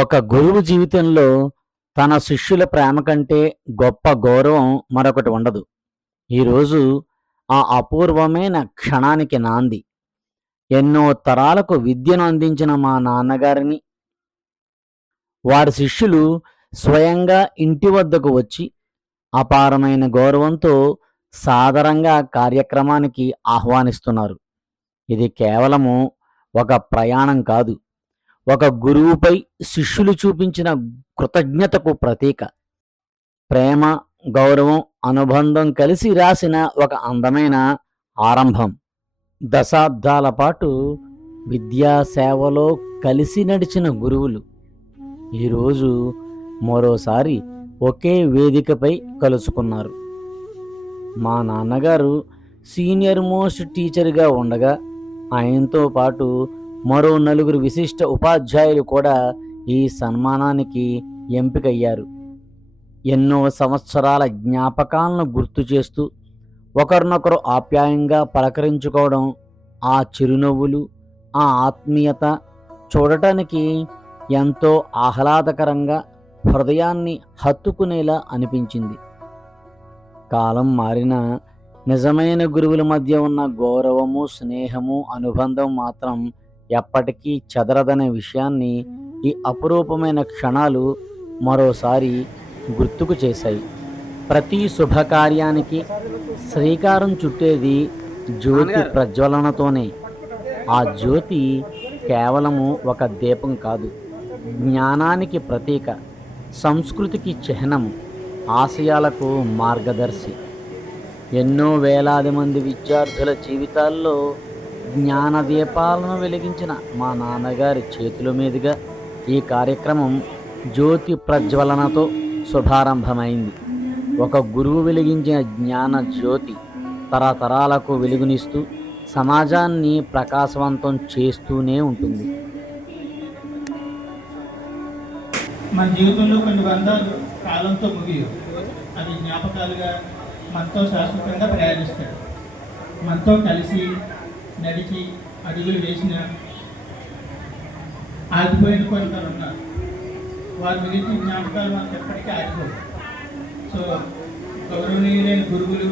ఒక గురువు జీవితంలో తన శిష్యుల ప్రేమ కంటే గొప్ప గౌరవం మరొకటి ఉండదు. ఈరోజు ఆ అపూర్వమైన క్షణానికి నాంది. ఎన్నో తరాలకు విద్యను అందించిన మా నాన్నగారిని వారి శిష్యులు స్వయంగా ఇంటి వద్దకు వచ్చి అపారమైన గౌరవంతో సాదరంగా కార్యక్రమానికి ఆహ్వానిస్తున్నారు. ఇది కేవలము ఒక ప్రయాణం కాదు, ఒక గురువుపై శిష్యులు చూపించిన కృతజ్ఞతకు ప్రతీక. ప్రేమ, గౌరవం, అనుబంధం కలిసి రాసిన ఒక అందమైన ఆరంభం. దశాబ్దాల పాటు విద్యా సేవలో కలిసి నడిచిన గురువులు ఈరోజు మరోసారి ఒకే వేదికపై కలుసుకున్నారు. మా నాన్నగారు సీనియర్ మోస్ట్ టీచర్గా ఉండగా ఆయనతో పాటు మరో నలుగురు విశిష్ట ఉపాధ్యాయులు కూడా ఈ సన్మానానికి ఎంపికయ్యారు. ఎన్నో సంవత్సరాల జ్ఞాపకాలను గుర్తు చేస్తూ ఒకరినొకరు ఆప్యాయంగా పలకరించుకోవడం, ఆ చిరునవ్వులు, ఆ ఆత్మీయత చూడటానికి ఎంతో ఆహ్లాదకరంగా, హృదయాన్ని హత్తుకునేలా అనిపించింది. కాలం మారినా నిజమైన గురువుల మధ్య ఉన్న గౌరవము, స్నేహము, అనుబంధం మాత్రం ఎప్పటికీ చెదరదనే విషయాన్ని ఈ అపురూపమైన క్షణాలు మరోసారి గుర్తుకు చేశాయి. ప్రతి శుభకార్యానికి శ్రీకారం చుట్టేది జ్యోతి ప్రజ్వలనతోనే. ఆ జ్యోతి కేవలము ఒక దీపం కాదు, జ్ఞానానికి ప్రతీక, సంస్కృతికి చిహ్నము, ఆశయాలకు మార్గదర్శి. ఎన్నో వేలాది మంది విద్యార్థుల జీవితాల్లో జ్ఞానదీపాలను వెలిగించిన మా నాన్నగారి చేతుల మీదుగా ఈ కార్యక్రమం జ్యోతి ప్రజ్వలనతో శుభారంభమైంది. ఒక గురువు వెలిగించిన జ్ఞాన జ్యోతి తరతరాలకు వెలుగునిస్తూ సమాజాన్ని ప్రకాశవంతం చేస్తూనే ఉంటుంది. మన జీవితంలో కొన్ని బంధాలు కాలంతో ముగియవు. అవి జ్ఞాపకాలుగా మనతో శాశ్వతంగా ప్రయాణిస్తాడు. మనతో కలిసి నడిచి అడుగులు వేసిన ఆగిపోయిన కొందరు ఉన్నారు. వారి మిగిలిన జ్ఞాపకాలు మనకు ఎప్పటికీ ఆగిపోవు. సో గౌరవనీయులైన గురువులు,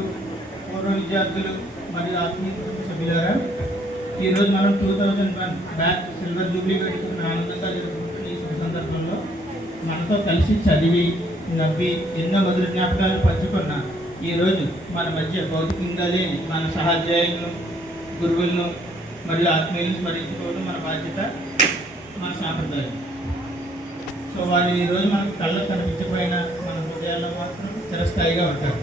పూర్వ విద్యార్థులు మరియు ఆత్మీయ సభ్యులారా, ఈరోజు మనం 2001 బ్యాచ్ సిల్వర్ జూబ్లీ వేడుకను ఆనందంగా జరుపుకుంటున్న ఈ శుభ సందర్భంలో మనతో కలిసి చదివి, నవ్వి, ఎన్నో మధుర జ్ఞాపకాలను పంచుకున్న ఈరోజు మన మధ్య భౌతికంగా లేని మన సహాధ్యాయులను, గురువులను మరియు ఆత్మీయులను స్మరించుకోవడం మన బాధ్యత, మన సాంప్రదాయం. సో వారు ఈరోజు మనకు కళ్ళకు కనిపించకపోయినా మన హృదయాల్లో మాత్రం చిరస్థాయిగా ఉంటారు.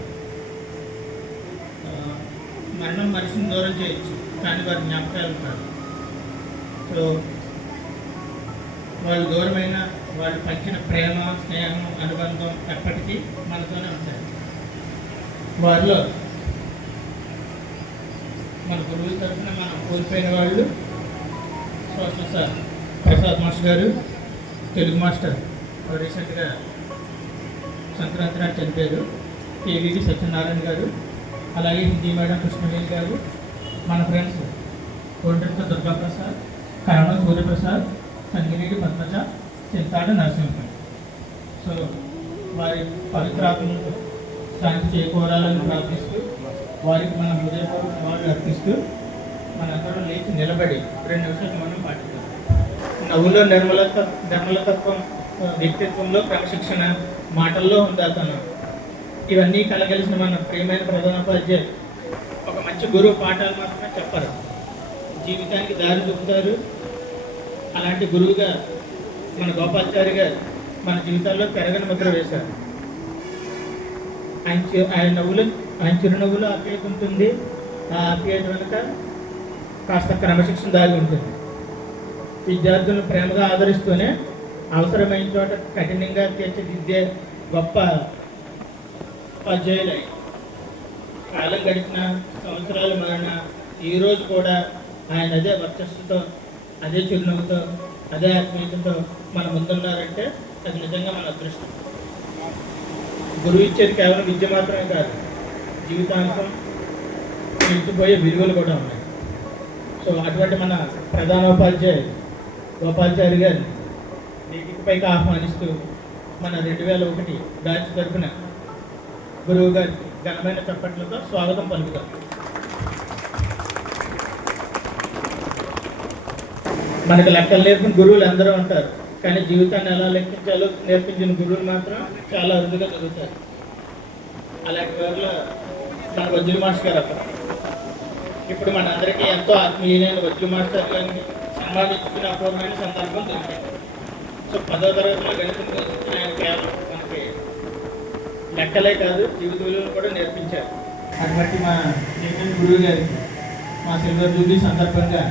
మరణం మనిషిని దూరం చేయొచ్చు, కానీ వారి జ్ఞాపకాలు ఉంటారు. సో వాళ్ళు దూరమైన వాళ్ళు పంచిన ప్రేమ, స్నేహం, అనుబంధం ఎప్పటికీ మనతోనే ఉంటాయి. వారిలో మన గురువుల తరఫున మనం కోల్పోయిన వాళ్ళు సోషల్ సార్ ప్రసాద్ మాస్టర్ గారు, తెలుగు మాస్టర్ రీసెంట్గా సంక్రాంతి నాడు చనిపోయారు, కేవీడి సత్యనారాయణ గారు, అలాగే హిందీ మేడం కృష్ణవేణి గారు, మన ఫ్రెండ్స్ కోండ్రెక్క దుర్గాప్రసాద్, కరణం సూర్యప్రసాద్, సంగిరెడ్డి పద్మజ, చింతాడు నరసింహ. సో వారి పవిత్రాత్మకు శాంతి చేకూరాలని ప్రార్థిస్తూ వారికి మన హృదయపూర్వక నివాళులు అర్పిస్తూ మనందరం లేచి నిలబడి 2 నిమిషాలు మనం పాటిస్తాం. నవ్వులో నిర్మలతత్వం, వ్యక్తిత్వంలో క్రమశిక్షణ, మాటల్లో ఉందాతనం, ఇవన్నీ కలగలిసిన మన ప్రియమైన ప్రధానోపాధ్యాయులు ఒక మంచి గురువు పాఠాలు మాత్రమే చెప్పరు, జీవితానికి దారి చూపుతారు. అలాంటి గురువుగా మన గోపాచారి గారు మన జీవితాల్లో పెరగని ముద్ర వేశారు. ఆయన చిరునవ్వులో ఆప్యాయత ఉంటుంది. ఆ ఆప్యాయత వెనుక కాస్త క్రమశిక్షణ దాగి ఉంటుంది. విద్యార్థులను ప్రేమగా ఆదరిస్తూనే అవసరమైన చోట కఠినంగా తీర్చిదిద్దే గొప్ప ఉపాధ్యాయులు. కాలం గడిచిన, సంవత్సరాలు మారిన ఈరోజు కూడా ఆయన అదే వర్చస్సుతో, అదే చిరునవ్వుతో, అదే ఆత్మీయతతో మన ముందున్నారంటే అది నిజంగా మన అదృష్టం. గురువు ఇచ్చేది కేవలం విద్య మాత్రమే కాదు, జీవితాంతం నిలిచిపోయే విలువలు కూడా ఉన్నాయి. సో అటువంటి మన ప్రధానోపాధ్యాయులు గోపాల్చారి గారిని వేదికపైకి ఆహ్వానిస్తూ మన 2001 బ్యాచ్ తరఫున గురువు గారికి ఘనమైన చప్పట్లతో స్వాగతం పలుకుతాం. మనకు లెక్కలు నేర్పిన గురువులు అందరూ ఉంటారు, కానీ జీవితాన్ని ఎలా లెక్కించాలో నేర్పించిన గురువులు మాత్రం చాలా అరుదుగా జరుగుతారు. అలాంటి వారిలో మన వజ్జుల మాస్టర్ గారు అక్కడ ఇప్పుడు మనందరికీ ఎంతో ఆత్మీయులైన వజ్జుల మాస్టర్ గారిని సన్మానించుకునే అపూర్వమైన సందర్భం దొరికింది. సో 10వ తరగతిలో గణితం నేర్పించిన ఆయన కేవలం మనకి లెక్కలే కాదు, జీవిత విలువలు కూడా నేర్పించారు. అటువంటి మా జగన్ గురువు గారికి మా సిల్వర్ జూబ్లీ సందర్భంగా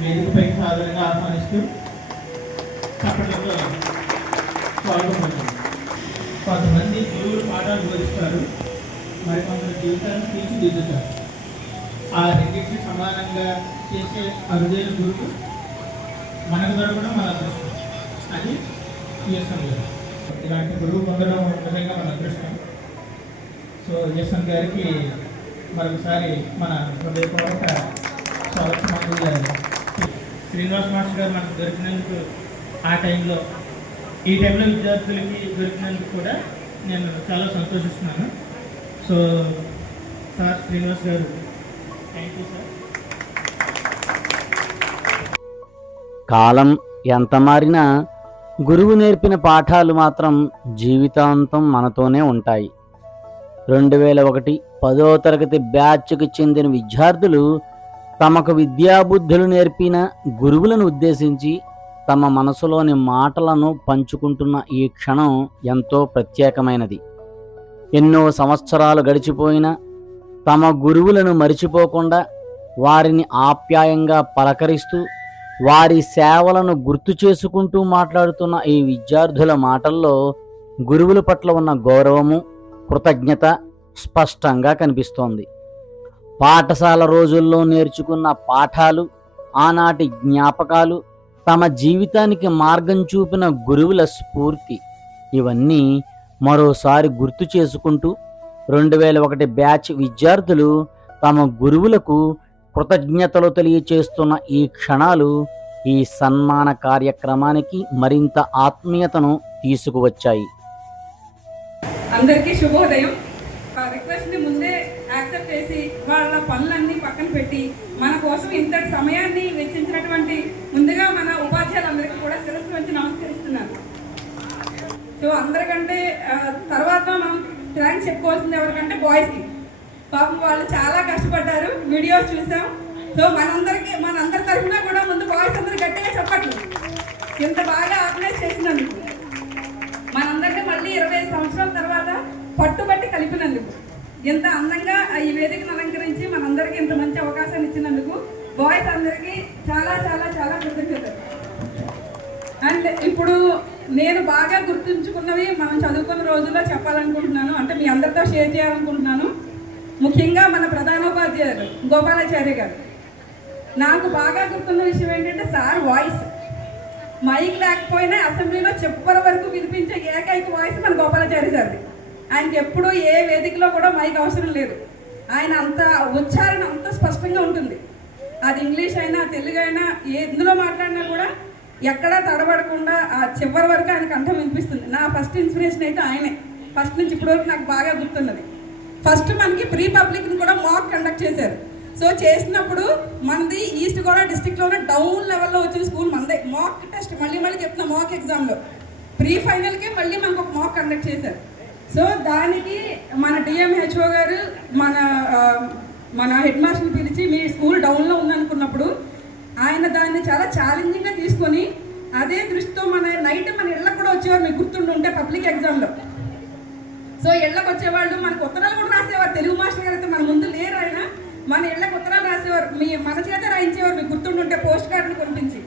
వేదికపైకి సాధారణంగా ఆహ్వానిస్తూ చప్పట్లతో స్వాగతం పలుకుతాం. కొంతమంది గురువులు పాఠాలు బోధిస్తారు, మరికొందరు జీవితాన్ని తీర్చిదిద్దుతారు. ఆ రెండింటిని సమానంగా చేసే అరుదైన గురువు మనకు దొరకడం మన అదృష్టం. అది ఈఎస్ఎం గారు. ఇలాంటి గురువు పొందడం నిజంగా మన అదృష్టం. సో ఈఎస్ఎం గారికి మరొకసారి మన హృదయపూర్వక స్వాగతం. శ్రీనివాస్ మాస్టర్ గారు మనకు దొరికినందుకు ఆ టైంలో ఈ టైంలో విద్యార్థులకి దొరికినందుకు కూడా నేను చాలా సంతోషిస్తున్నాను. సో సార్ శ్రీనివాస్ గారు, థ్యాంక్ యూ సార్. కాలం ఎంత మారినా గురువు నేర్పిన పాఠాలు మాత్రం జీవితాంతం మనతోనే ఉంటాయి. 2001 10వ తరగతి బ్యాచ్కి చెందిన విద్యార్థులు తమకు విద్యాబుద్ధులు నేర్పిన గురువులను ఉద్దేశించి తమ మనసులోని మాటలను పంచుకుంటున్న ఈ క్షణం ఎంతో ప్రత్యేకమైనది. ఎన్నో సంవత్సరాలు గడిచిపోయినా తమ గురువులను మరిచిపోకుండా వారిని ఆప్యాయంగా పలకరిస్తూ వారి సేవలను గుర్తు చేసుకుంటూ మాట్లాడుతున్న ఈ విద్యార్థుల మాటల్లో గురువుల పట్ల ఉన్న గౌరవము, కృతజ్ఞత స్పష్టంగా కనిపిస్తోంది. పాఠశాల రోజుల్లో నేర్చుకున్న పాఠాలు, ఆనాటి జ్ఞాపకాలు, తమ జీవితానికి మార్గం చూపిన గురువుల స్ఫూర్తి, ఇవన్నీ మరోసారి గుర్తు చేసుకుంటూ 2001 బ్యాచ్ విద్యార్థులు తమ గురువులకు కృతజ్ఞతలు తెలియచేస్తున్న ఈ క్షణాలు ఈ సన్మాన కార్యక్రమానికి మరింత ఆత్మీయతను తీసుకువచ్చాయి. అందరికీ శుభోదయం. రిక్వెస్ట్ని ముందే యాక్సెప్ట్ చేసి వాళ్ళ పనులన్నీ పక్కన పెట్టి మన కోసం ఇంతటి సమయాన్ని వెచ్చించినటువంటి ముందుగా మన ఉపాధ్యాయులందరికీ కూడా శిరస్సు వచ్చి నమస్కరిస్తున్నాను. సో అందరికంటే తర్వాత మనం థ్యాంక్స్ చెప్పుకోవాల్సింది ఎవరికంటే బాయ్స్కి. పాపం వాళ్ళు చాలా కష్టపడ్డారు, వీడియోస్ చూసాం. సో మనందరి తరఫున కూడా ముందు బాయ్స్ అందరూ గట్టిగా చెప్పట్లు ఇంత బాగా ఆర్గనైజ్ చేసినందుకు, మనందరినీ మళ్ళీ 25 సంవత్సరాల తర్వాత పట్టుబట్టి కలిపినందుకు, ఇంత అందంగా ఈ వేదికను అలంకరించి మనందరికీ ఇంత మంచి అవకాశాన్ని ఇచ్చినందుకు బాయ్స్ అందరికీ చాలా చాలా చాలా కృతజ్ఞతలు. అండ్ ఇప్పుడు నేను బాగా గుర్తుంచుకున్నవి మనం చదువుకున్న రోజుల్లో చెప్పాలనుకుంటున్నాను, అంటే మీ అందరితో షేర్ చేయాలనుకుంటున్నాను. ముఖ్యంగా మన ప్రధానోపాధ్యాయులు గోపాలాచార్య గారు. నాకు బాగా గుర్తున్న విషయం ఏంటంటే సార్ వాయిస్, మైక్ లేకపోయినా అసెంబ్లీలో చివరి వరకు వినిపించే ఏకైక వాయిస్ మన గోపాలాచార్య సార్ది. ఆయనకి ఎప్పుడూ ఏ వేదికలో కూడా మైక్ అవసరం లేదు. ఆయన అంత ఉచ్చారణ అంత స్పష్టంగా ఉంటుంది. అది ఇంగ్లీష్ అయినా తెలుగు అయినా ఎందులో మాట్లాడినా కూడా ఎక్కడా తడబడకుండా ఆ చివరి వరకు ఆయన కంఠం వినిపిస్తుంది. నా ఫస్ట్ ఇన్స్పిరేషన్ అయితే ఆయనే. ఫస్ట్ నుంచి ఇప్పటి వరకు నాకు బాగా గుర్తున్నది. ఫస్ట్ మనకి ప్రీ పబ్లిక్ని కూడా మాక్ కండక్ట్ చేశారు. సో చేసినప్పుడు మనది ఈస్ట్ గోదావరి డిస్ట్రిక్ట్లోనే డౌన్ లెవెల్లో వచ్చిన స్కూల్ మనదే. మాక్ టెస్ట్ మళ్ళీ చెప్తున్నా, మాక్ ఎగ్జామ్లో ప్రీ ఫైనల్కే మళ్ళీ మనకు ఒక మాక్ కండక్ట్ చేశారు. సో దానికి మన డిఎంహెచ్ఓ గారు మన హెడ్ మాస్టర్ని పిలిచి మీ స్కూల్ డౌన్లో ఉందనుకున్నప్పుడు ఆయన దాన్ని చాలా ఛాలెంజింగ్గా తీసుకొని అదే దృష్టితో మన ఇళ్ళకు కూడా వచ్చేవారు, మీకు గుర్తుంటే పబ్లిక్ ఎగ్జామ్లో. సో ఇళ్ళకి వచ్చేవాళ్ళు, మనకు ఉత్తరాలు కూడా రాసేవారు. తెలుగు మాస్టర్ గారు అయితే మన ముందు లేరు, ఆయన మన ఇళ్ళకి ఉత్తరాలు రాసేవారు. మన చేత రాయించేవారు, మీకు గుర్తుంటే పోస్ట్ కార్డులు కొనిపించి.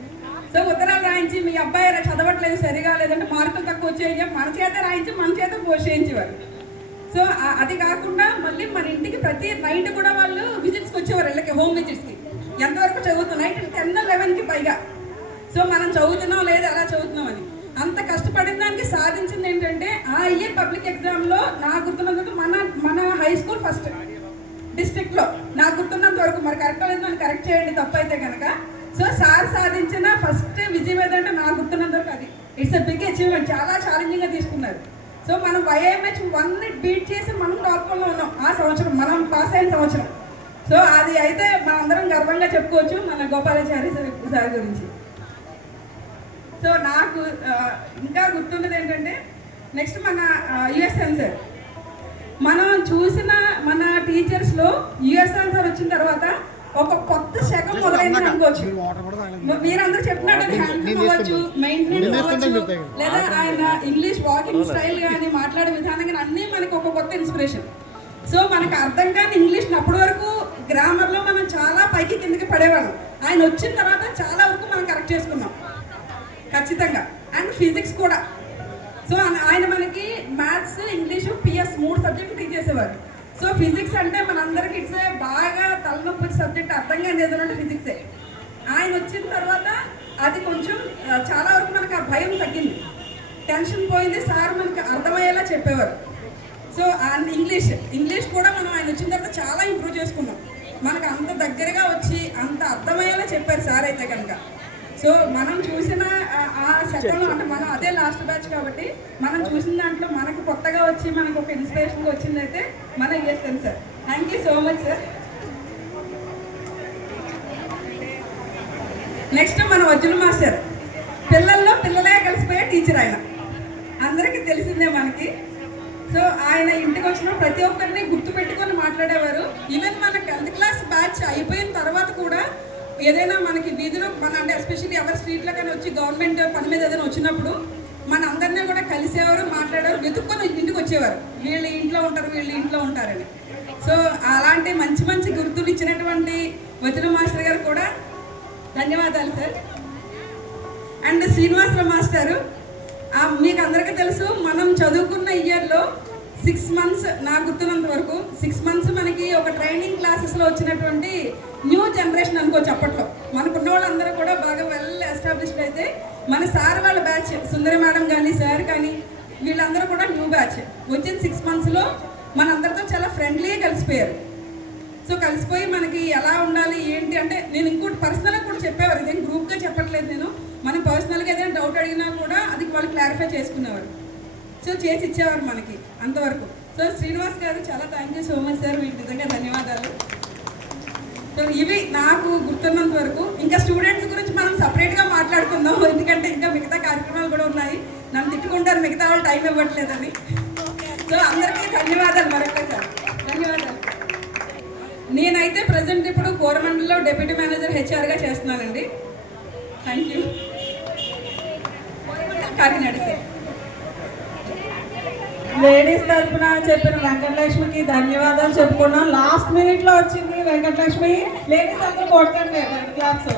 సో ఉత్తరాలు రాయించి మీ అబ్బాయి చదవట్లేదు సరిగా, లేదంటే మార్కులు తక్కువ వచ్చాయి మన చేత రాయించి మన చేత పోస్ట్ చేయించేవారు. సో అది కాకుండా మళ్ళీ మన ఇంటికి ప్రతి నైట్ కూడా వాళ్ళు విజిట్స్కి వచ్చేవారు, ఇళ్ళకి హోమ్ విజిట్స్కి. ఎంతవరకు చదువుతున్నాం, నైట్ 10, 11కి పైగా. సో మనం చదువుతున్నాం లేదా అలా చదువుతున్నామని అంత కష్టపడిన దానికి సాధించింది ఏంటంటే ఆ ఇయర్ పబ్లిక్ ఎగ్జామ్లో నాకు గుర్తున్నందుకు మన హై స్కూల్ ఫస్ట్ డిస్ట్రిక్ట్లో నాకు గుర్తున్నంత వరకు, మరి కరెక్ట్ లేదు నన్ను కరెక్ట్ చేయండి తప్పైతే కనుక. సో సార్ సాధించిన ఫస్ట్ విజయం ఏదంటే నాకు గుర్తున్నంత వరకు అది. ఇట్స్ ఎ బిగ్ అచీవ్మెంట్, చాలా ఛాలెంజింగ్గా తీసుకున్నారు. సో మనం YIMH 1 బీట్ చేసి మనం టాప్ 1లో ఉన్నాం ఆ సంవత్సరం, మనం పాస్ అయిన సంవత్సరం. సో అది అయితే మనందరం గర్వంగా చెప్పుకోవచ్చు మన గోపాలాచారి సార్ గురించి. సో నాకు ఇంకా గుర్తున్నది ఏంటంటే నెక్స్ట్ మన USN సార్. మనం చూసిన మన టీచర్స్లో USN సార్ వచ్చిన తర్వాత ఒక కొత్త శకం మొదలైందని అనుకోవచ్చు. మీరందరూ చెప్పినట్టు హ్యాండ్లింగ్ అవ్వచ్చు, మెయింటెనెన్స్ అవ్వచ్చు, లేదా ఆయన ఇంగ్లీష్ వాకింగ్ స్టైల్ కానీ మాట్లాడే విధానం కానీ అన్నీ మనకు ఒక కొత్త ఇన్స్పిరేషన్. సో మనకు అర్థం కాని ఇంగ్లీష్ని అప్పటి వరకు గ్రామర్లో మనం చాలా పైకి కిందకి పడేవాళ్ళం. ఆయన వచ్చిన తర్వాత చాలా వరకు మనం కరెక్ట్ చేసుకున్నాం ఖచ్చితంగా. అండ్ ఫిజిక్స్ కూడా. సో ఆయన మనకి మ్యాథ్స్, ఇంగ్లీషు, PS 3 సబ్జెక్టులు టీచ్ చేసేవారు. సో ఫిజిక్స్ అంటే మనందరికి ఇట్స్ బాగా తలనొప్పి సబ్జెక్ట్, అర్థం కాని ఏదైనా ఫిజిక్సే. ఆయన వచ్చిన తర్వాత అది కొంచెం చాలా వరకు మనకు ఆ భయం తగ్గింది, టెన్షన్ పోయింది. సార్ మనకి అర్థమయ్యేలా చెప్పేవారు. సో ఇంగ్లీష్ కూడా మనం ఆయన వచ్చిన తర్వాత చాలా ఇంప్రూవ్ చేసుకున్నాం. మనకు అంత దగ్గరగా వచ్చి అంత అర్థమయ్యేలా చెప్పారు సార్ అయితే కనుక. సో మనం చూసిన ఆ సెకండ్లో అంటే మనం అదే లాస్ట్ బ్యాచ్ కాబట్టి మనం చూసిన దాంట్లో మనకు కొత్తగా వచ్చి మనకు ఒక ఇన్స్పిరేషన్గా వచ్చిందైతే మన USN sir. Thank you so much sir. Next మన వజ్జుల మాస్టర్. పిల్లల్లో పిల్లలే కలిసిపోయే టీచర్ ఆయన, అందరికీ తెలిసిందే మనకి. సో ఆయన ఇంటికి వచ్చిన ప్రతి ఒక్కరిని గుర్తుపెట్టుకొని మాట్లాడేవారు. ఈవెన్ మన 10th క్లాస్ బ్యాచ్ అయిపోయిన తర్వాత కూడా ఏదైనా మనకి వీధిలో మన అంటే ఎస్పెషల్లీ ఎవరి స్ట్రీట్లో కానీ వచ్చి గవర్నమెంట్ పని మీద ఏదైనా వచ్చినప్పుడు మన అందరినీ కూడా కలిసేవారు, మాట్లాడేవారు, వెతుక్కొని ఇంటికి వచ్చేవారు. వీళ్ళు ఇంట్లో ఉంటారని. సో అలాంటి మంచి మంచి గుర్తులు ఇచ్చినటువంటి వజ్ర మాస్టర్ గారు కూడా ధన్యవాదాలు సార్. అండ్ శ్రీనివాసరావు మాస్టారు, మీకు అందరికీ తెలుసు మనం చదువుకున్న ఇయర్లో 6 months నాకు గుర్తున్నంత వరకు 6 months మనకి ఒక ట్రైనింగ్ క్లాసెస్లో వచ్చినటువంటి న్యూ జనరేషన్ అనుకోవచ్చు. అప్పట్లో మనకున్న వాళ్ళందరూ కూడా బాగా వెల్ ఎస్టాబ్లిష్డ్ అయితే మన సార్ వాళ్ళ బ్యాచ్ సుందరి మేడం కానీ సార్ కానీ వీళ్ళందరూ కూడా న్యూ బ్యాచ్ వచ్చిన 6 monthsలో మనందరితో చాలా ఫ్రెండ్లీగా కలిసిపోయారు. సో కలిసిపోయి మనకి ఎలా ఉండాలి ఏంటి అంటే నేను ఇంకోటి పర్సనల్గా కూడా చెప్పేవారు, ఇదేం గ్రూప్గా చెప్పట్లేదు నేను, మనం పర్సనల్గా ఏదైనా డౌట్ అడిగినా కూడా అది వాళ్ళు క్లారిఫై చేసుకునేవారు. సో చేసి ఇచ్చేవారు మనకి అంతవరకు. సో శ్రీనివాస్ గారు చాలా thank you so much sir, మీకు నిజంగా ధన్యవాదాలు. సో ఇవి నాకు గుర్తున్నంత వరకు. ఇంకా స్టూడెంట్స్ గురించి మనం సపరేట్గా మాట్లాడుకుందాం, ఎందుకంటే ఇంకా మిగతా కార్యక్రమాలు కూడా ఉన్నాయి. నన్ను తిట్టుకుంటారు మిగతా వాళ్ళు టైం ఇవ్వట్లేదని. సో అందరికీ ధన్యవాదాలు మరొకసారి, ధన్యవాదాలు. నేనైతే ప్రజెంట్ ఇప్పుడు కోరమండల్లో డిప్యూటీ మేనేజర్ HR చేస్తున్నానండి. Thank you. Kakinada sir. Ladies తరఫున చెప్పిన వెంకటలక్ష్మికి ధన్యవాదాలు చెప్పుకున్నాం. లాస్ట్ మినిట్లో వచ్చింది వెంకటలక్ష్మి. లేడీస్ అందరూ కొట్టండి క్లాప్స్.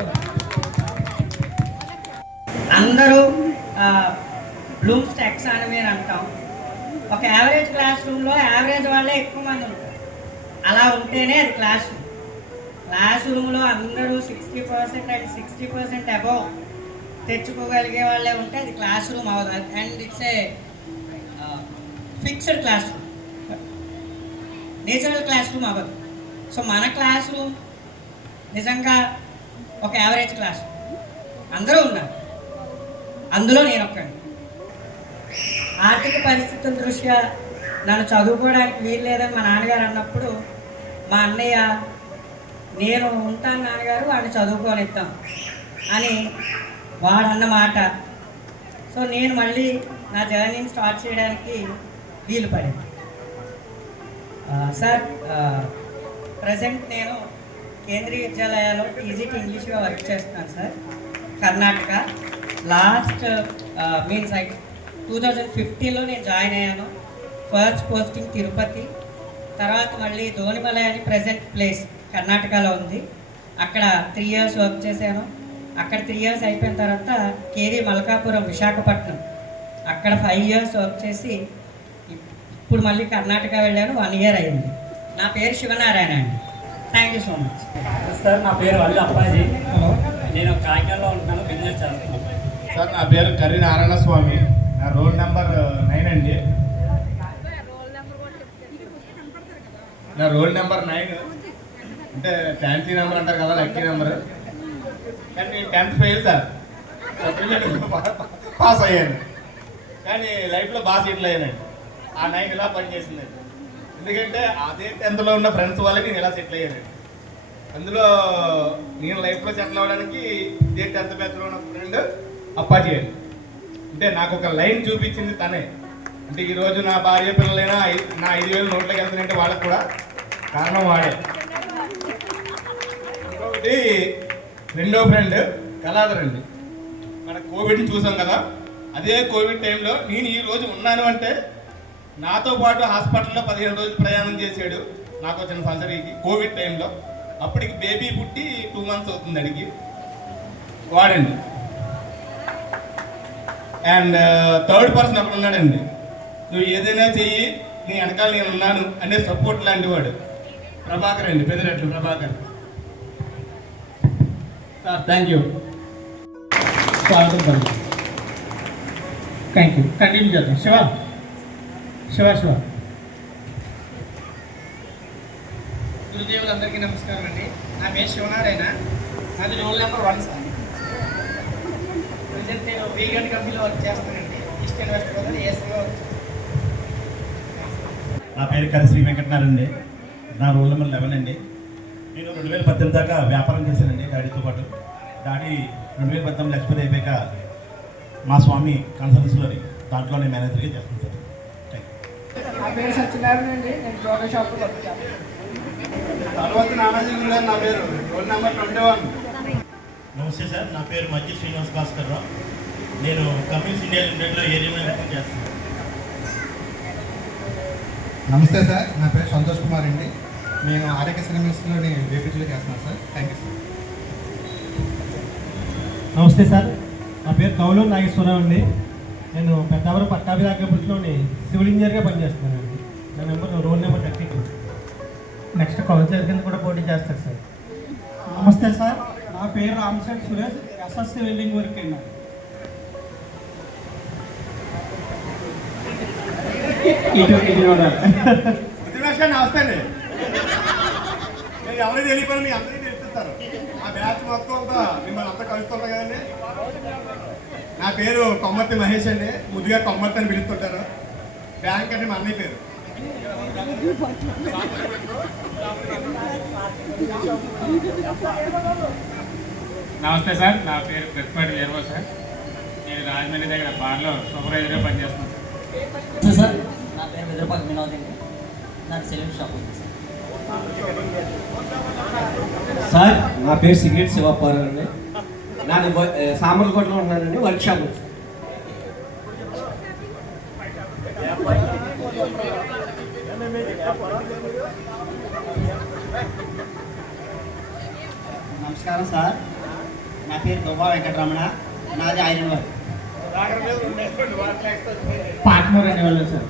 అందరూ బ్లూమ్స్ టాక్సానమీ అని అంటాం. ఒక యావరేజ్ క్లాస్ రూమ్లో యావరేజ్ వాళ్ళే ఎక్కువ మంది ఉంటారు. అలా ఉంటేనే అది క్లాస్ రూమ్. క్లాస్ రూమ్లో అందరూ 60% అండ్ 60% అబౌవ్ తెచ్చుకోగలిగే వాళ్ళే ఉంటే అది క్లాస్ రూమ్ అవ్వదు. And it's a fixed class room, natural class room అవ్వదు. సో మన క్లాస్ రూమ్ నిజంగా ఒక యావరేజ్ క్లాస్ రూమ్. అందరూ ఉన్నారు, అందులో నేను ఒక్కడిని. ఆర్థిక పరిస్థితుల దృష్ట్యా నన్ను చదువుకోవడానికి వీలు లేదని మా నాన్నగారు అన్నప్పుడు మా అన్నయ్య నేను ఉంటాను నాన్నగారు వాడిని చదువుకోనిద్దాం అని వాడన్న మాట. సో నేను మళ్ళీ నా జర్నీని స్టార్ట్ చేయడానికి వీలు పడింది. సార్ ప్రజెంట్ నేను కేంద్రీయ విద్యాలయాలో టీజీటీ ఇంగ్లీష్గా వర్క్ చేస్తున్నాను సార్, కర్ణాటక. లాస్ట్ మీన్స్ 2015లో నేను జాయిన్ అయ్యాను. ఫస్ట్ పోస్టింగ్ తిరుపతి, తర్వాత మళ్ళీ ధోనిమలై అని ప్రజెంట్ ప్లేస్ కర్ణాటకలో ఉంది. అక్కడ 3 years వర్క్ చేశాను. అక్కడ 3 years అయిపోయిన తర్వాత కేవీ మల్కాపురం విశాఖపట్నం, అక్కడ 5 years వర్క్ చేసి ఇప్పుడు మళ్ళీ కర్ణాటక వెళ్ళాను. 1 year అయింది. నా పేరు శివనారాయణ అండి. Thank you so much sir. నా పేరు అల్లు అప్పాజీ, నేను కాకినాడలో ఉంటున్నాను, బిజినెస్ చేస్తున్నాను. సార్ నా పేరు కర్రి నారాయణ స్వామి, నా రోల్ నెంబర్ 9 అండి. నా రోల్ నెంబర్ 9 అంటే ఫ్యాన్సీ నెంబర్ అంటారు కదా, లక్కీ నెంబర్. కానీ నేను 10th ఫెయిల్ సార్. పాస్ అయ్యాను. కానీ లైఫ్లో బాగా సెటిల్ అయ్యానండి. ఆ 9 ఇలా పనిచేసిందండి. ఎందుకంటే అదే 10th ఉన్న ఫ్రెండ్స్ వాళ్ళకి నేను ఇలా సెటిల్ అయ్యానండి. అందులో నేను లైఫ్లో సెటిల్ అవ్వడానికి ఇదే 10th బ్యాచ్లో ఉన్న ఫ్రెండ్ అప్పాజీ అండి. అంటే నాకు ఒక లైన్ చూపించింది తనే. అంటే ఈరోజు నా భార్య పిల్లలైనా నా 5,000 నోట్లోకి వెళ్తానంటే వాళ్ళకి కూడా కారణం వాడే. ఇంకొకటి రెండో ఫ్రెండ్ కళాధర్ అండి. మన కోవిడ్ని చూసాం కదా, అదే కోవిడ్ టైంలో నేను ఈ రోజు ఉన్నాను అంటే నాతో పాటు హాస్పిటల్లో 15 రోజులు ప్రయాణం చేశాడు నాకు వచ్చిన సర్జరీకి కోవిడ్ టైంలో. అప్పటికి బేబీ పుట్టి 2 months అవుతుంది అడిగి వాడండి. అండ్ థర్డ్ పర్సన్ అక్కడ ఉన్నాడండి, నువ్వు ఏదైనా చెయ్యి నీ వెనకాల నేను ఉన్నాను అనే సపోర్ట్ లాంటి వాడు ప్రభాకర్ అండి, Peddareddy Prabhakar sir. Thank you. స్వాగతం పలుకు. Thank you. కంటిన్యూ చేద్దాం. శివ శివ శివ. గురుదేవులందరికీ నమస్కారం అండి. నా పేరు శివనారాయణ. నాది రోల్ నెంబర్ 1 సార్. ప్రజెంట్ నేను వీగన్ కంపెనీలో వర్క్ చేస్తానండి. ఈస్టర్న్ వెస్ట్ గోదావరి ఏసీగా వర్క్ చేస్తాను. నా పేరు కరి శ్రీ వెంకటనారాయణ అండి. నా రోల్ నెంబర్ 11 అండి. నేను 2018 దాకా వ్యాపారం చేశానండి డాడీతో పాటు. డాడీ 2018 ఎక్స్పైర్ అయిపోయాక మా స్వామి కన్సల్టెన్సీలోని దాంట్లో నేను మేనేజర్గా చేస్తాను సార్. నా పేరు సత్యనారాయణ అండి. నేను యోగా షాప్లో వర్క్ చేస్తాను. తర్వాత నానాజీ గారు నా పేరు రోల్ నెంబర్ 21. నమస్తే సార్, నా పేరు మధ్య శ్రీనివాస్ భాస్కర్ రావు. నేను కమ్యూనిస్ట్ ఇండియా లిమిటెడ్లో ఏరియా మేనేజర్ చేస్తాను. నమస్తే సార్, నా పేరు సంతోష్ కుమార్ అండి. నేను ఆరోగ్య సర్వీస్లోని వేపీజీలో చేస్తున్నాను సార్. Thank you sir. నమస్తే సార్, నా పేరు కౌలు నాగేశ్వరరావు అండి. నేను పెద్దాపురం పట్టాభిరాగపురంలోని సివిల్ ఇంజనీర్గా పనిచేస్తున్నానండి. నా రోల్ నెంబర్ 32. నెక్స్ట్ కౌన్సిలర్ కింద కూడా పోటీ చేస్తారు సార్. నమస్తే సార్, నా పేరు Ramasetti Suresh, SSC welding work అండి. నమస్తే అండి. నేను ఎవరికి తెలియకుండా మీ అందరికీ తెలుపుతారు. మా బ్యాచ్ మొత్తం అంతా మిమ్మల్ని అంతా కలుస్తున్నారు కదండి. నా పేరు కొమ్మర్తి మహేష్ అండి. ముద్దుగా కొమ్మర్తి అని పిలుస్తుంటారు. బ్యాంక్ అంటే మా అన్నయ్య పేరు. నమస్తే సార్, నా పేరు ప్రతిపాటి వీరవ సార్. నేను రాజమండ్రి దగ్గర బార్లో సూపర్వైజర్గా పనిచేస్తాను సార్. సార్, నా పేరు వెదురుపాక వినోద్ అండి. నాకు సెలూన్ షాప్ ఉంది సార్, నా పేరు సిగరెట్ శివపార్ అండి. నాది సామర్లకోటలో ఉన్నానండి, వర్క్ షాప్ ఉంది. నమస్కారం సార్, నా పేరు దుబ్బా వెంకటరమణ. నాది ఐరన్ వర్క్. పార్ట్నర్ అనేవాళ్ళు సార్.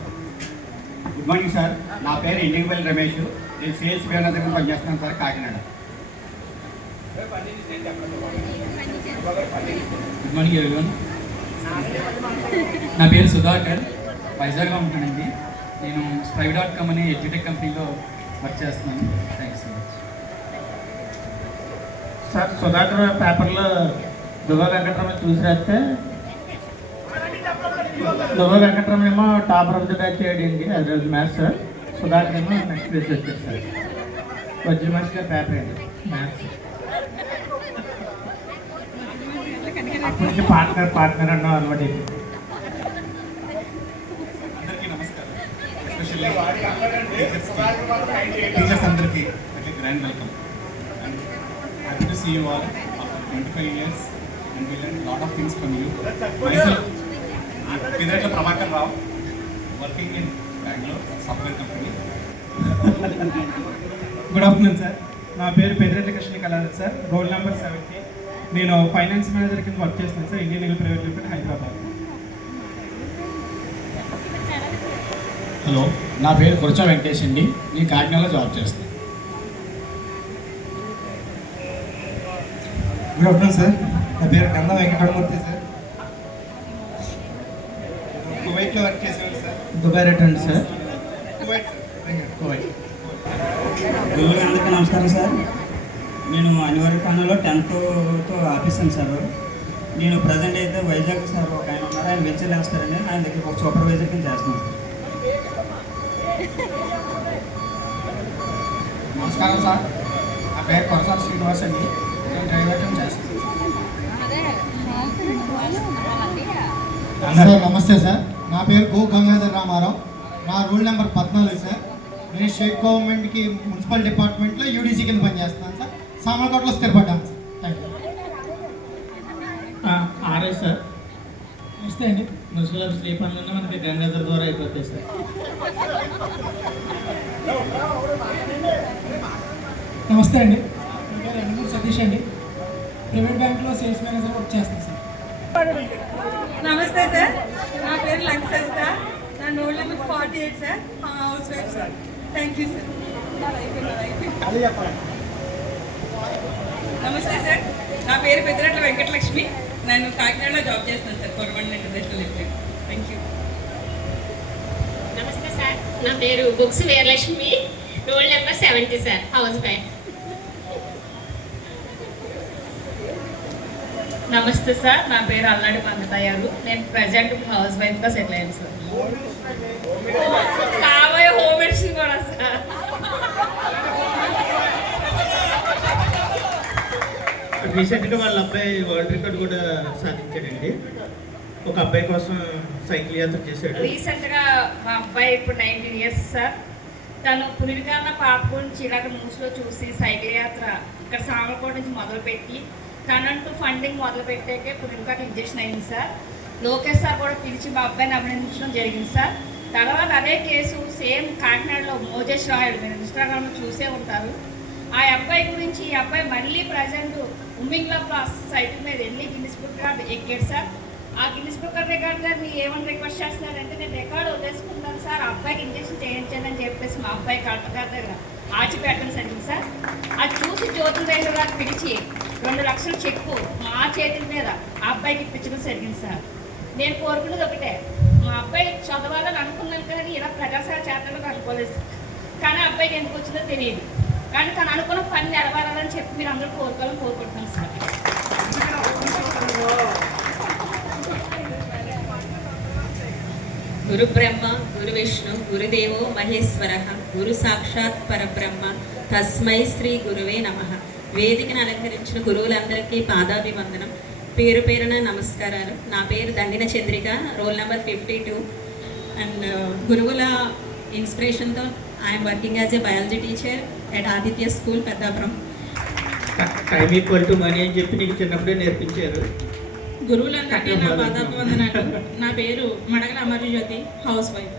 గుడ్ మార్నింగ్ సార్, నా పేరు ఇండివిజువల్ రమేష్. నేను సిఎస్ వేణ దగ్గర పనిచేస్తున్నాను sir, Kakinada. Good morning everyone. నా పేరు సుధాకర్, వైజాగ్లో ఉంటానండి. నేను స్ట్రైవ్.com అనే ఎడ్యుటెక్ కంపెనీలో వర్క్ చేస్తున్నాను. Thank you so much sir. Sudhakar పేపర్లో దువ్వ వెంకటరమణ చూసి రాస్తే దువ్వ వెంకటరమణ ఏమో టాపర్ ఆఫ్ ద బ్యాచ్ అయ్యాడండి అది రోజు మ్యాథ్స్. సుధాకర్ ఏమో నెక్స్ట్ ప్లేస్ వచ్చారు సార్. వజ్ర మాస్టర్ గారు పేపర్ అండి మ్యాథ్స్. అప్పటి నుంచి పార్ట్నర్ అన్న అలవాటు. అందరికీ నమస్కారం. ఎస్పెషల్లీ టీచర్స్ అందరికీ grand welcome. And happy to see you all after 25 years and we learned lot of things from you. Myself, Pidaratla Prabhakar Rao, working in Bangalore software company. Good afternoon sir, నా పేరు Peddireddy Krishna Kaladhar sir, roll number 70. నేను finance manager కింద work చేస్తున్నాను sir, Indian legal private limited, Hyderabad. Hello, నా పేరు కురచ వెంకటేష్ అండి. నేను కాకినాడలో జాబ్ చేస్తాను. గుడ్ ఆఫ్టర్నూన్ సార్, నా పేరు కన్నా వెంకటరమూర్తి సార్. కువైట్లో వర్క్ చేసేవాళ్ళు sir. Dubai return sir. Kuwait. అందరికీ నమస్కారం సార్. నేను అనివార్య ఖానాలో 10th ఆఫీసర్ సార్. నేను ప్రజెంట్ అయితే వైజాగ్ సార్ ఒక ఆయన ఉన్నారు, ఆయన వెంచర్ వేస్తారండి. ఆయన దగ్గర ఒక సూపర్వైజర్ కింద చేస్తున్నాను సార్. నమస్కారం సార్, నా పేరు కొరసాల శ్రీనివాస్ అండి. నేను డ్రైవర్ కింద చేస్తాను. సార్ నమస్తే సార్, నా పేరు గో గంగాధర్ రామారావు. నా రూల్ నెంబర్ 14 సార్. నేను స్టేట్ గవర్నమెంట్కి మున్సిపల్ డిపార్ట్మెంట్లో యూడీసీ కింద పనిచేస్తున్నాను సార్. సామర్లకోటలో స్థిరపడ్డాను sir. Thank you. RA sir. నమస్తే అండి. మున్సిపల్ ఆఫీస్ ఏ పనులు ఉన్నా మనకి గంగాధర్ ద్వారా అయిపోతాయి సార్. నమస్తే అండి, నా పేరు ఎన్ఎం సతీష్ అండి. ప్రైవేట్ బ్యాంక్లో సేల్స్ మేనేజర్ వర్క్ చేస్తాను సార్. నమస్తే సార్, నా పేరు లక్ష్మీత. నా roll number 48 sir. House wife sir. Thank you sir. నమస్తే సార్, నా పేరు పెద్దరెడ్ల వెంకటలక్ష్మి. నేను కాకినాడలో జాబ్ చేస్తాను sir, Coromandel international airport. Thank you. నమస్తే సార్, నా పేరు books Veeralakshmi. Roll number 70 sir. House wife. నమస్తే సార్, నా పేరు అల్లాడి మంగతయ్యారు. నేను ప్రజెంట్ హౌస్ వైఫ్గా సెటిల్ అయ్యాను సార్. కాబోయే హోమ్ మెడిసిన్ కూడా సార్. రీసెంట్గా వాళ్ళ అబ్బాయి వరల్డ్ రికార్డ్ కూడా సాధించాడండి. ఒక అబ్బాయి కోసం సైకిల్ యాత్ర చేశాడు. రీసెంట్గా మా అబ్బాయి ఇప్పుడు 19 years సార్. తను పురివికాన పాప గురించి ఇలాగ న్యూస్లో చూసి సైకిల్ యాత్ర ఇక్కడ సామర్లకోట నుంచి మొదలుపెట్టి తనంటూ ఫండింగ్ మొదలుపెట్టాకే పురివికాకి ఇంజెక్షన్ అయింది సార్. లోకేష్ సార్ కూడా పిలిచి మా అబ్బాయిని అభినందించడం జరిగింది సార్. తర్వాత అదే కేసు సేమ్ కాకినాడలో మోజేష్ రాయుడు, మీరు ఇన్స్టాగ్రామ్లో చూసే ఉంటారు. ఆ అబ్బాయి గురించి ఈ అబ్బాయి మళ్ళీ ప్రజెంట్ ఉమ్మింగ్ క్లాస్ సైట్ మీద వెళ్ళి గిన్నిస్ బుక్ రికార్డ్ ఎక్కాడు సార్. ఆ గిన్నిస్ బుక్ రికార్డ్ గారిని ఏమని రిక్వెస్ట్ చేస్తున్నారంటే, నేను రికార్డు వదిలేసుకుంటాను సార్, అబ్బాయికి ఇంజక్షన్ చేయించాను అని చెప్పేసి మా అబ్బాయి కలెక్టర్ గారి దగ్గర ఆచిపెట్టడం జరిగింది సార్. అది చూసి జ్యోతిర్వేలు గారు పిలిచి 2 లక్షల చెక్కు మా చేతుల మీద ఆ అబ్బాయికి ఇప్పించడం జరిగింది సార్. నేను కోరుకున్నది ఒకటే, మా అబ్బాయి చదవాలని అనుకున్నాను కానీ ఇలా ప్రజాసేవ చేతలకు అనుకోలేదు. కానీ అబ్బాయికి ఎందుకు వచ్చిందో తెలియదు. కానీ తను అనుకున్న పని నెరవేరాలని చెప్పి మీరు అందరూ కోరుకుంటున్నాను సార్. గురు బ్రహ్మ గురు విష్ణు గురుదేవో మహేశ్వర గురు సాక్షాత్ పరబ్రహ్మ తస్మై శ్రీ గురువే నమః. వేదికను అలంకరించిన గురువులందరికీ పాదాభివందనం. పేరు పేరున నమస్కారాలు. నా పేరు Dandina Chandrika, roll number 52. And గురువుల ఇన్స్పిరేషన్తో I am working as a biology teacher at Aditya school Peddapuram. Time equal to money అని చెప్పి నీకు చిన్నప్పుడే నేర్పించారు. గురువులందరికీ నా పాదాభివందనాలు. నా పేరు మడగల అమరజ్యోతి, హౌస్ వైఫ్.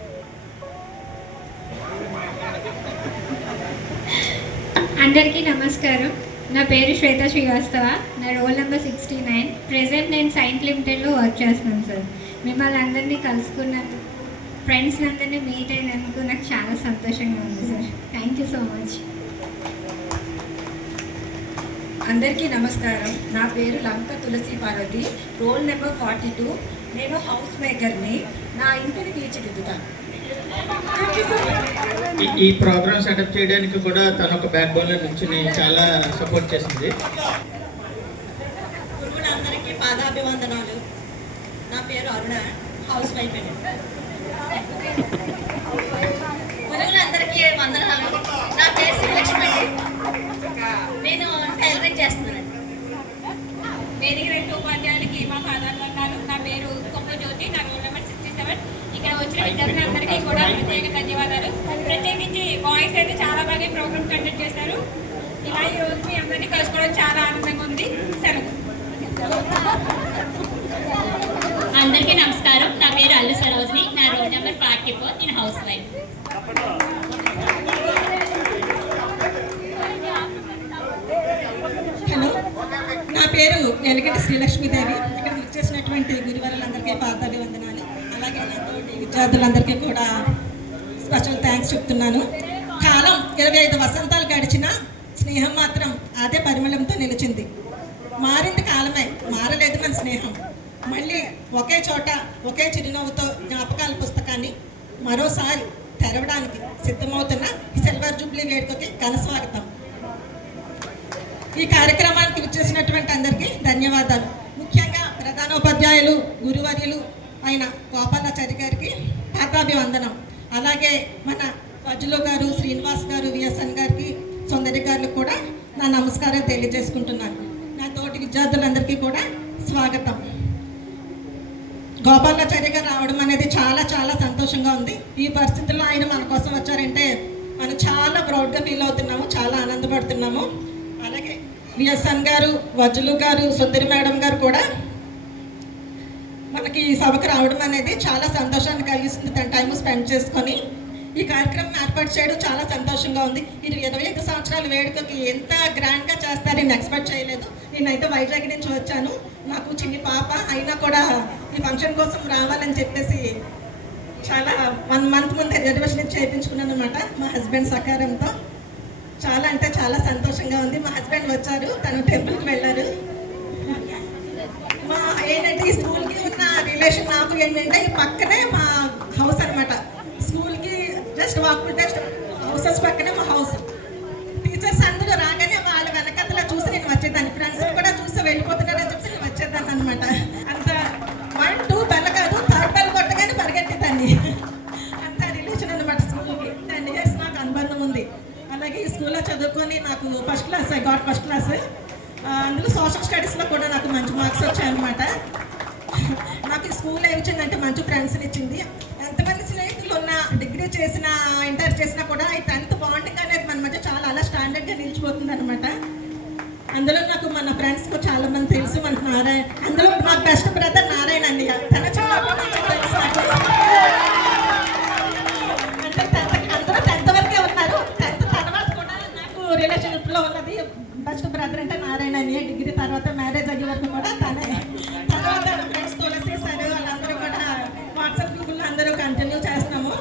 అందరికీ నమస్కారం. నా పేరు శ్వేత శ్రీవాస్తవ. నా రోల్ నెంబర్ 69. ప్రెజెంట్ నేను సైన్స్ లిమిటెడ్లో వర్క్ చేస్తున్నాను సార్. మిమ్మల్ని అందరినీ కలుసుకున్నందుకు, ఫ్రెండ్స్ అందరినీ మీట్ అయినందుకు నాకు చాలా సంతోషంగా ఉంది sir. Thank you so much. అందరికీ నమస్కారం. నా పేరు లంక తులసి పార్వతి, రోల్ నెంబర్ 42. నేను హౌస్ మేకర్ని. నా ఇంటిని తీర్చిదిద్దుతాను. ఈ ప్రోగ్రామ్ సెటప్ చేయడానికి కూడా తన ఒక బ్యాక్ బోన్లో నుంచి చాలా సపోర్ట్ చేసింది. గురువులందరికీ పాదాభివందనాలు. నా పేరు అరుణ, హౌస్ వైఫ్ అండి. గురువులందరికీ వందనాలు. నా పేరు శ్రీలక్ష్మి అండి. నేను టైలరింగ్ చేస్తున్నానండి. వేదిక 2 ఉపాధ్యాయులకి మా పాదాభివందనాలు. నా పేరు కొమ్మ జ్యోతి. నా రోల్ నెంబర్ 67. ఇక్కడ వచ్చిన విద్యార్థులందరికీ కూడా ప్రత్యేక ధన్యవాదాలు. ప్రత్యేకించి బాయ్స్ అయితే చాలా బాగా ప్రోగ్రామ్ కండక్ట్ చేశారు. ఇలా ఈ రోజు మీ అందరినీ కలుసుకోవడం చాలా ఆనందంగా ఉంది. సెలవు. అందరికీ నమస్కారం. నా పేరు అల్లు సరోజిని. నా రోల్ నెంబర్ 44. నేను హౌస్ వైఫ్. హలో, నా పేరు ఎలగంటి శ్రీలక్ష్మీదేవి. ఇక్కడ వచ్చేసినటువంటి గురువారులందరికీ పాదాభివందనాలు. అలాగే నాతోటి విద్యార్థులందరికీ కూడా స్పెషల్ థ్యాంక్స్ చెప్తున్నాను. కాలం 25 వసంతాలు గడిచిన స్నేహం మాత్రం అదే పరిమళంతో నిలిచింది. మారింది కాలమే, మారలేదు మన స్నేహం. మళ్ళీ ఒకే చోట ఒకే చిరునవ్వుతో జ్ఞాపకాల పుస్తకాన్ని మరోసారి తెరవడానికి సిద్ధమవుతున్న ఈ సిల్వర్ జూబ్లీ వేడుకకి ఘనస్వాగతం. ఈ కార్యక్రమానికి విచ్చేసినటువంటి అందరికీ ధన్యవాదాలు. ముఖ్యంగా ప్రధానోపాధ్యాయులు గురువర్యులు అయిన గోపాలాచారి గారికి పాదాభివందనం. అలాగే మన వజ్జులు గారు, శ్రీనివాస్ గారు, విఎస్ఎన్ గారికి, సుందరి గారికి కూడా నా నమస్కారం తెలియజేసుకుంటున్నాను. నా తోటి విద్యార్థులందరికీ కూడా స్వాగతం. గోపాలాచారి గారు రావడం అనేది చాలా చాలా సంతోషంగా ఉంది. ఈ పరిస్థితుల్లో ఆయన మన కోసం వచ్చారంటే మనం చాలా ప్రౌడ్గా ఫీల్ అవుతున్నాము, చాలా ఆనందపడుతున్నాము. అలాగే విఎస్ఎన్ గారు, వజ్జులు గారు, సుందరి మేడం గారు కూడా మనకి ఈ సభకు రావడం అనేది చాలా సంతోషాన్ని కలిగిస్తుంది. తన టైం స్పెండ్ చేసుకొని ఈ కార్యక్రమం ఏర్పాటు చేయడం చాలా సంతోషంగా ఉంది. ఇది 25 సంవత్సరాల వేడుకకి ఎంత గ్రాండ్గా చేస్తారని ఎక్స్పెక్ట్ చేయలేదు. నేనైతే వైజాగ్ నుంచి వచ్చాను, నాకు చిన్ని పాప అయినా కూడా ఈ ఫంక్షన్ కోసం రావాలని చెప్పేసి చాలా 1 month ముందే రిజర్వేషన్ చేయించుకున్నాను అనమాట మా హస్బెండ్ సహకారంతో. చాలా అంటే చాలా సంతోషంగా ఉంది. మా హస్బెండ్ వచ్చారు, తను టెంపుల్కి వెళ్ళారు. మా ఏంటంటే ఈ స్కూల్కి ఉన్న రిలేషన్ నాకు ఏంటంటే ఈ పక్కనే మా హౌస్ అనమాట. స్కూల్కి జస్ట్ హౌసెస్ పక్కనే మా హౌస్. టీచర్స్ అందరూ రాగానే వాళ్ళ వెనకతలా చూసి నేను వచ్చేదాన్ని, ఫ్రెండ్స్ కూడా చూసి వెళ్ళిపోతున్నారని చెప్పి నేను వచ్చేదాన్ని అనమాట. అంత 1, 2 బెల్ల కాదు, 3rd బెల్ కొట్టగానే పరిగెట్టేదాన్ని. అంత రిలేషన్ అనమాట. స్కూల్కి 10 years నాకు అనుబంధం ఉంది. అలాగే ఈ స్కూల్లో చదువుకొని నాకు ఫస్ట్ క్లాస్ అందులో సోషల్ స్టడీస్లో కూడా నాకు మంచి మార్క్స్ వచ్చాయన్నమాట. నాకు ఈ స్కూల్ ఏమిచ్చిందంటే మంచి ఫ్రెండ్స్ని ఇచ్చింది. ఎంతమంది స్నేహితులు ఉన్నా, డిగ్రీ చేసినా, ఇంటర్ చేసినా కూడా ఈ 10th బాండింగ్ అనేది మన మధ్య చాలా అలా స్టాండర్డ్గా నిలిచిపోతుంది అనమాట. అందులో నాకు మన ఫ్రెండ్స్ చాలా మంది తెలుసు. మనకు నారాయణ, అందులో నాకు బెస్ట్ బ్రదర్ నారాయణ అన్నయ్య. తన చిన్నప్పటి నుంచి తెలుసు నాకు. అంటే 10th అందరూ 10th వరకే ఉన్నారు. 10th తర్వాత కూడా నాకు రిలేషన్షిప్లో ఉన్నది బెస్ట్ బ్రదర్ అంటే నారాయణ అన్నయ్య. డిగ్రీ తర్వాత మ్యారేజ్ అయ్యే వరకు కూడా తనే. తర్వాత ఫ్రెండ్స్ తులసి సార్ వాళ్ళందరూ కూడా వాట్సాప్ గ్రూపుల్లో అందరూ కంటిన్యూ చేస్తాము.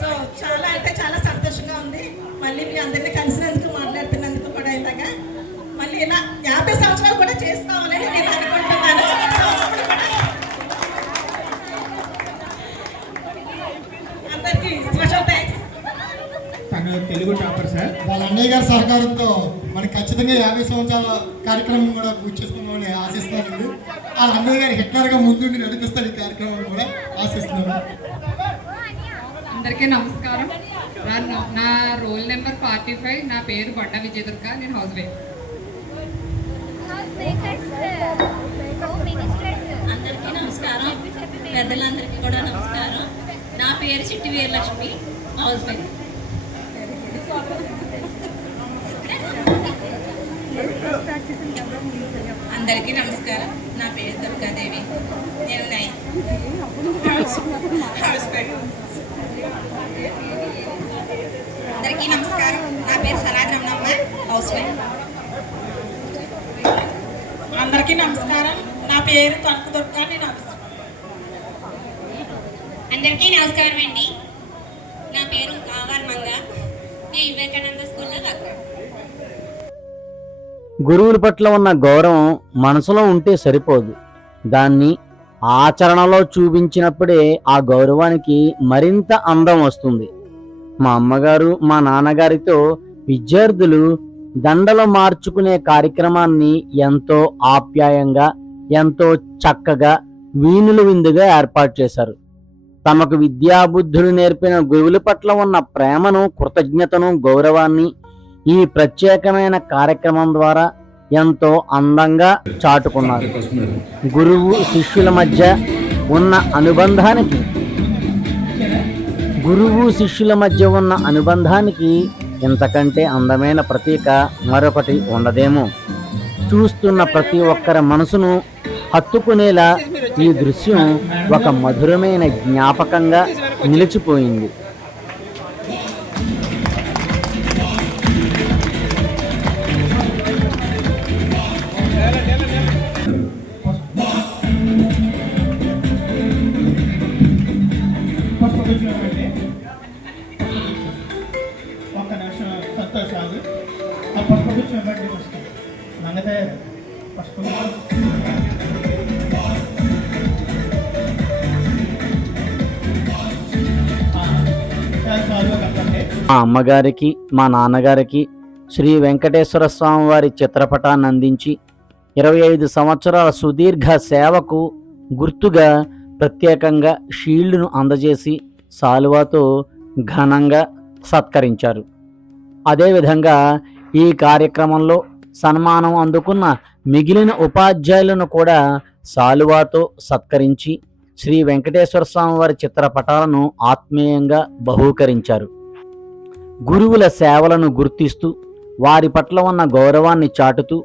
సో చాలా అంటే చాలా సంతోషంగా ఉంది. మళ్ళీ మీ అందరినీ కలిసినందుకు, మాట్లాడుతున్నందుకు కూడా ఇలాగా మళ్ళీ ఇలా 50 సంవత్సరాలు కూడా చేసుకోవాలని నేను అనుకుంటున్నాను. అందరికీ స్పెషల్ థ్యాంక్స్. తను తెలుగు టాపర్ సార్. వాళ్ళ అన్నయ్య గారి సహకారంతో మనకి ఖచ్చితంగా 50 సంవత్సరాల కార్యక్రమం కూడా పూర్తి చేసుకున్నామని ఆశిస్తున్నానండి. వాళ్ళ అన్నయ్య గారు హిట్లర్గా ముందుండి నడిపిస్తారు ఈ కార్యక్రమం కూడా ఆశిస్తున్నాను. అందరికీ నమస్కారం. నా రోల్ నెంబర్ 45. నా పేరు బండ విజయదుర్గ. నేను హౌస్ వైఫ్. అందరికీ నమస్కారం, పెద్దలందరికీ కూడా నమస్కారం. నా పేరు చిట్టి వీరలక్ష్మి, హౌస్ వైఫ్. అందరికీ నమస్కారం. నా పేరు దుర్గాదేవి, నేను హౌస్ వైఫ్. అందరికీ నమస్కారం. నా పేరు సరాజ్ రమణమ్మ, హౌస్ వైఫ్. అందరికీ నమస్కారం. నా పేరు కనక దుర్గా, నేను అందరికీ నమస్కారం అండి. నా పేరు ఆవార్ మంగ, నేను వివేకానంద స్కూల్లో డాక్టర్. గురువుల పట్ల ఉన్న గౌరవం మనసులో ఉంటే సరిపోదు, దాన్ని ఆచరణలో చూపించినప్పుడే ఆ గౌరవానికి మరింత అందం వస్తుంది. మా అమ్మగారు, మా నాన్నగారితో విద్యార్థులు దండలు మార్చుకునే కార్యక్రమాన్ని ఎంతో ఆప్యాయంగా, ఎంతో చక్కగా, వీణులు విందుగా ఏర్పాటు చేశారు. తమకు విద్యాబుద్ధులు నేర్పిన గురువుల పట్ల ఉన్న ప్రేమను, కృతజ్ఞతను, గౌరవాన్ని ఈ ప్రత్యేకమైన కార్యక్రమం ద్వారా ఎంతో అందంగా చాటుకున్నారు. గురువు శిష్యుల మధ్య ఉన్న అనుబంధానికి ఇంతకంటే అందమైన ప్రతీక మరొకటి ఉండదేమో. చూస్తున్న ప్రతి ఒక్కరి మనసును హత్తుకునేలా ఈ దృశ్యం ఒక మధురమైన జ్ఞాపకంగా నిలిచిపోయింది. ఒక్క నిమిషం సంతోషాలు. ఆ పసుపు కూర్చొని బట్టి వస్తుంది నంగతే పసుపు. మా అమ్మగారికి, మా నాన్నగారికి శ్రీ వెంకటేశ్వర స్వామి వారి చిత్రపటాన్ని అందించి 25 సంవత్సరాల సుదీర్ఘ సేవకు గుర్తుగా ప్రత్యేకంగా షీల్డ్ను అందజేసి శాలువాతో ఘనంగా సత్కరించారు. అదేవిధంగా ఈ కార్యక్రమంలో సన్మానం అందుకున్న మిగిలిన ఉపాధ్యాయులను కూడా శాలువాతో సత్కరించి శ్రీ వెంకటేశ్వర స్వామి వారి చిత్రపటాలను ఆత్మీయంగా బహూకరించారు. గురువుల సేవలను గుర్తిస్తూ వారి పట్ల ఉన్న గౌరవాన్ని చాటుతూ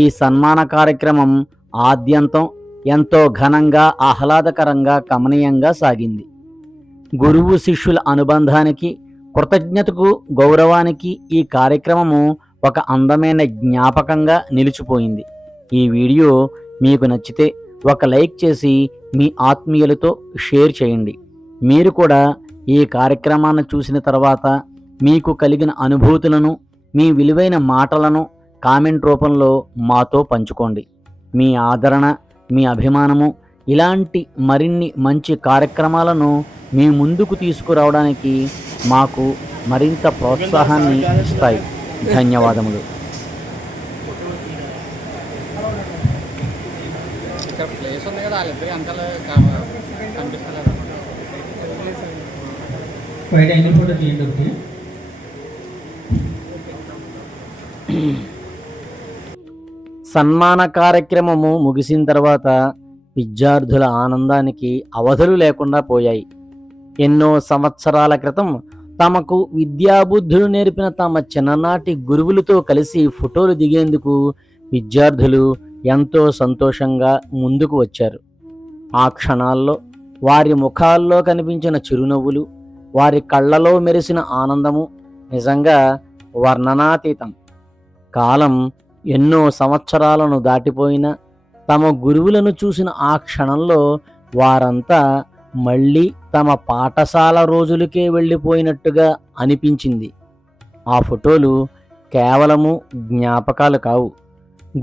ఈ సన్మాన కార్యక్రమం ఆద్యంతం ఎంతో ఘనంగా ఆహ్లాదకరంగా కమనీయంగా సాగింది. గురువు శిష్యుల అనుబంధానికి, కృతజ్ఞతకు, గౌరవానికి ఈ కార్యక్రమము ఒక అందమైన జ్ఞాపకంగా నిలిచిపోయింది. ఈ వీడియో మీకు నచ్చితే ఒక లైక్ చేసి మీ ఆత్మీయులతో షేర్ చేయండి. మీరు కూడా ఈ కార్యక్రమాన్ని చూసిన తర్వాత మీకు కలిగిన అనుభూతులను, మీ విలువైన మాటలను కామెంట్ రూపంలో మాతో పంచుకోండి. మీ ఆదరణ, మీ అభిమానము ఇలాంటి మరిన్ని మంచి కార్యక్రమాలను మీ ముందుకు తీసుకురావడానికి మాకు మరింత ప్రోత్సాహాన్ని ఇస్తాయి. ధన్యవాదములు. ఇక్కడ ప్లేస్ ఉంది కదా, వాళ్ళిద్దరికి అంతలో కనిపిస్తలేదు. వైడ్ యాంగిల్ ఫోటో తీయండి ఒకటి. సన్మాన కార్యక్రమము ముగిసిన తర్వాత విద్యార్థుల ఆనందానికి అవధులు లేకుండా పోయాయి. ఎన్నో సంవత్సరాల క్రితం తమకు విద్యాబుద్ధులు నేర్పిన తమ చిన్ననాటి గురువులతో కలిసి ఫోటోలు దిగేందుకు విద్యార్థులు ఎంతో సంతోషంగా ముందుకు వచ్చారు. ఆ క్షణాల్లో వారి ముఖాల్లో కనిపించిన చిరునవ్వులు, వారి కళ్ళలో మెరిసిన ఆనందము నిజంగా వర్ణనాతీతం. కాలం ఎన్నో సంవత్సరాలను దాటిపోయినా తమ గురువులను చూసిన ఆ క్షణంలో వారంతా మళ్ళీ తమ పాఠశాల రోజులకే వెళ్ళిపోయినట్టుగా అనిపించింది. ఆ ఫోటోలు కేవలము జ్ఞాపకాలు కావు,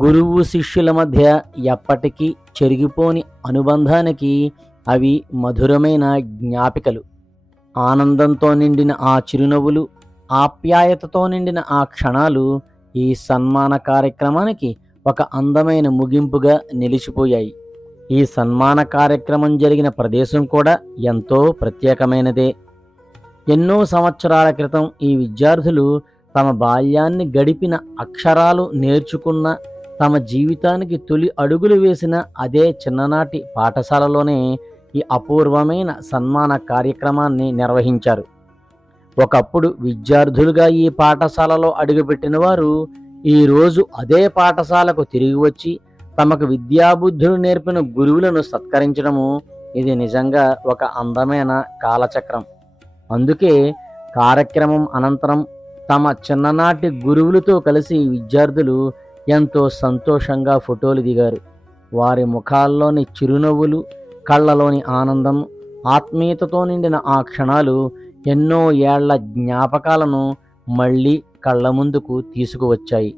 గురువు శిష్యుల మధ్య ఎప్పటికీ చెరిగిపోని అనుబంధానికి అవి మధురమైన జ్ఞాపికలు. ఆనందంతో నిండిన ఆ చిరునవ్వులు, ఆప్యాయతతో నిండిన ఆ క్షణాలు ఈ సన్మాన కార్యక్రమానికి ఒక అందమైన ముగింపుగా నిలిచిపోయాయి. ఈ సన్మాన కార్యక్రమం జరిగిన ప్రదేశం కూడా ఎంతో ప్రత్యేకమైనదే. ఎన్నో సంవత్సరాల క్రితం ఈ విద్యార్థులు తమ బాల్యాన్ని గడిపిన, అక్షరాలు నేర్చుకున్న, తమ జీవితానికి తొలి అడుగులు వేసిన అదే చిన్ననాటి పాఠశాలలోనే ఈ అపూర్వమైన సన్మాన కార్యక్రమాన్ని నిర్వహించారు. ఒకప్పుడు విద్యార్థులుగా ఈ పాఠశాలలో అడుగుపెట్టిన వారు ఈరోజు అదే పాఠశాలకు తిరిగి వచ్చి తమకు విద్యాబుద్ధులు నేర్పిన గురువులను సత్కరించడము ఇది నిజంగా ఒక అందమైన కాలచక్రం. అందుకే కార్యక్రమం అనంతరం తమ చిన్ననాటి గురువులతో కలిసి విద్యార్థులు ఎంతో సంతోషంగా ఫోటోలు దిగారు. వారి ముఖాల్లోని చిరునవ్వులు, కళ్ళలోని ఆనందం, ఆత్మీయతతో నిండిన ఆ క్షణాలు ఎన్నో ఏళ్ల జ్ఞాపకాలను మళ్ళీ కళ్ళ ముందుకు తీసుకువచ్చాయి.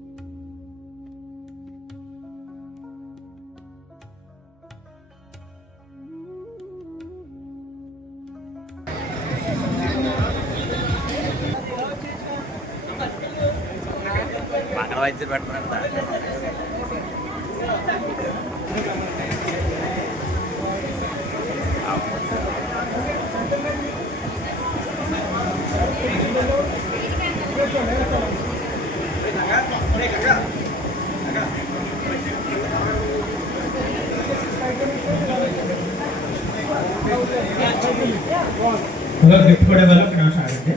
గిఫ్ట్ కూడా వాళ్ళు ఒక నిమిషం ఆగండి.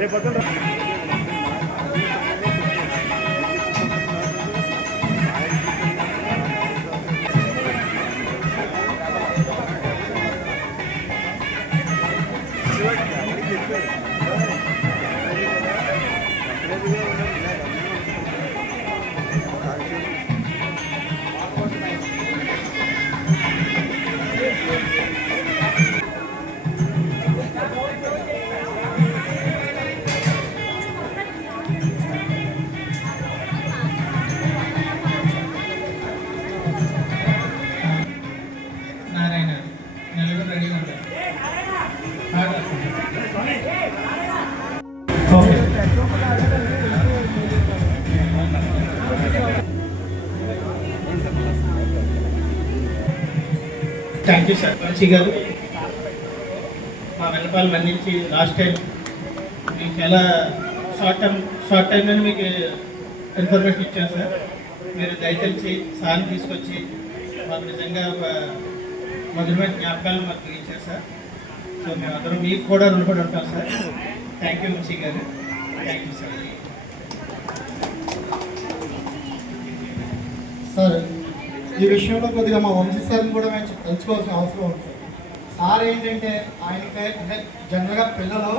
రేపు నలుగురు రెడీగా ఉంటారు. Okay. Thank you sir. Vamsi గారు మా వెనపాలు మన్నించి లాస్ట్ టైం మీకు చాలా షార్ట్ టైంలో మీకు ఇన్ఫర్మేషన్ ఇచ్చాను సార్. మీరు దయచేసి సార్ని తీసుకొచ్చి మాకు నిజంగా ఒక మధురమైన జ్ఞాపకాలను మాకు మిగిలించారు సార్. సో మేమందరం మీకు కూడా రుణపడి ఉంటాం సార్. థ్యాంక్ యూ వంశీ గారు. Thank you sir. సార్ ఈ విషయంలో కొద్దిగా మా వంశీ సార్ని కూడా మేము తెలుసుకోవాల్సిన అవసరం ఉంది. సార్ ఏంటంటే ఆయనకి అంటే జనరల్గా పిల్లలు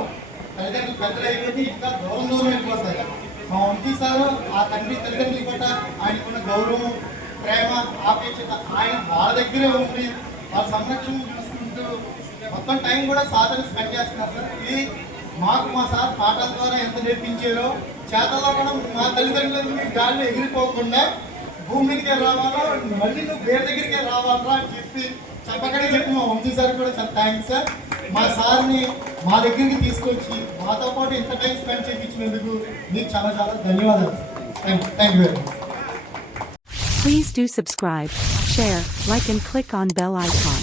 తల్లిదండ్రులు పెద్దలు అయిపోతే ఇంకా దూరం వెళ్ళిపోతారు. మా వంశీ సారు ఆ తండ్రి తల్లిదండ్రులు కూడా ఆయనకున్న గౌరవం, ప్రేమ, ఆపేక్షత ఆయన వాళ్ళ దగ్గరే ఉండి వాళ్ళ సంరక్షణ చూసుకుంటూ మొత్తం టైం కూడా సార్ని స్పెండ్ చేస్తున్నారు సార్. ఇది మాకు మా సార్ పాఠాల ద్వారా ఎంత నేర్పించారో చేతల్లో కూడా మా తల్లిదండ్రులు మీ గాలిలో ఎగిరిపోకుండా భూమి మీదకే రావాలా, మళ్ళీ నువ్వు వేరే దగ్గరికే రావాలా అని చెప్పకనే చెప్పి మా వంశీ సార్ కూడా చాలా థ్యాంక్స్ సార్. మా సార్ని మా దగ్గరికి తీసుకొచ్చి మాతో పాటు ఇంత టైం స్పెండ్ చేయించినందుకు మీకు చాలా చాలా ధన్యవాదాలు. Thank you very much. Please do subscribe, share, like and click on bell icon.